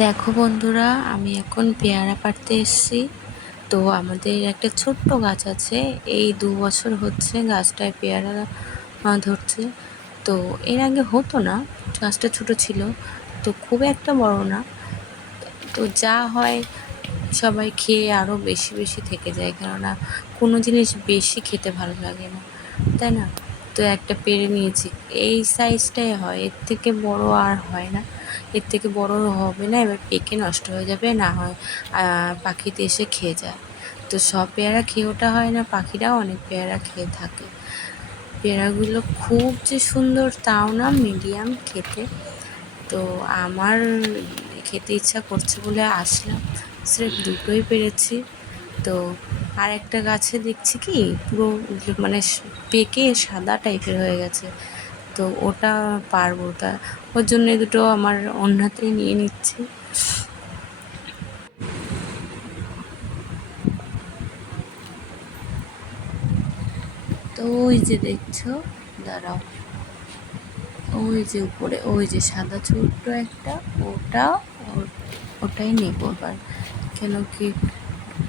দেখো বন্ধুরা, আমি এখন পেয়ারা পাড়তে এসেছি। তো আমাদের একটা ছোট্ট গাছ আছে, এই 2 বছর হচ্ছে গাছটায় পেয়ারা ধরছে। তো এর আগে হতো না, গাছটা ছোট ছিল, তো খুব একটা বড় না। তো যা হয় সবাই খেয়ে আরও বেশি বেশি থেকে যায়, কেননা কোনো জিনিস বেশি খেতে ভালো লাগে না, তাই না? তো একটা পেরে নিয়েছি, এই সাইজটাই হয়, এর থেকে বড় আর হয় না, এর থেকে বড় হবে না, এবার পেকে নষ্ট হয়ে যাবে, না হয় পাখিতে এসে খেয়ে যায়। তো সব পেয়ারা খেয়ে ওঠা হয় না, পাখিরাও অনেক পেয়ারা খেয়ে থাকে। পেয়ারাগুলো খুব যে সুন্দর তাও না, মিডিয়াম খেতে। তো আমার খেতে ইচ্ছা করছে বলে আসলাম, স্রেফ দুটোই পেরেছি। তো আর একটা গাছে দেখছি কি পুরো মানে পেকে সাদা টাইপের হয়ে গেছে, তো ওটা পারবো, তা ওর জন্য দুটো আমার অন্যতেই নিয়ে নিচ্ছি। তো ওই যে দেখছো, দাঁড়াও, ওই যে উপরে ওই যে সাদা ছোট্ট একটা, ওটা ওটাই নেবো এবার, কেন কি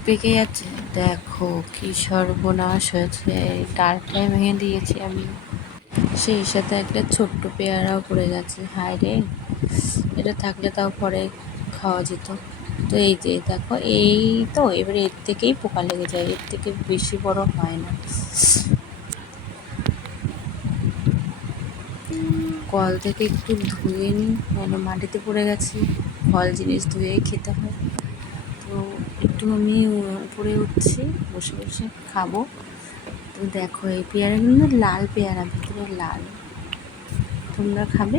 পেকে যাচ্ছে। দেখো কি সর্বনাশ হয়েছে, ডালটাই ভেঙে দিয়েছি আমি, সেই সাথে একটা ছোট্ট পেয়ারাও পড়ে গেছে। হায় রে, এটা থাকলে তাও পরে খাওয়া যেত। তো এই যে দেখো, এই তো এবারে এর থেকেই পোকা লেগে যায়, এর থেকে বেশি বড় হয় না। কল থেকে একটু ধুয়ে নিই, কেন মাটিতে পড়ে গেছে, ফল জিনিস ধুয়েই খেতে হয়। তো একটু আমি উপরে উঠছি, বসে বসে খাবো। তো দেখো, এই পেয়ারা কিন্তু লাল পেয়ারা, ভিতরে লাল। তোমরা খাবে?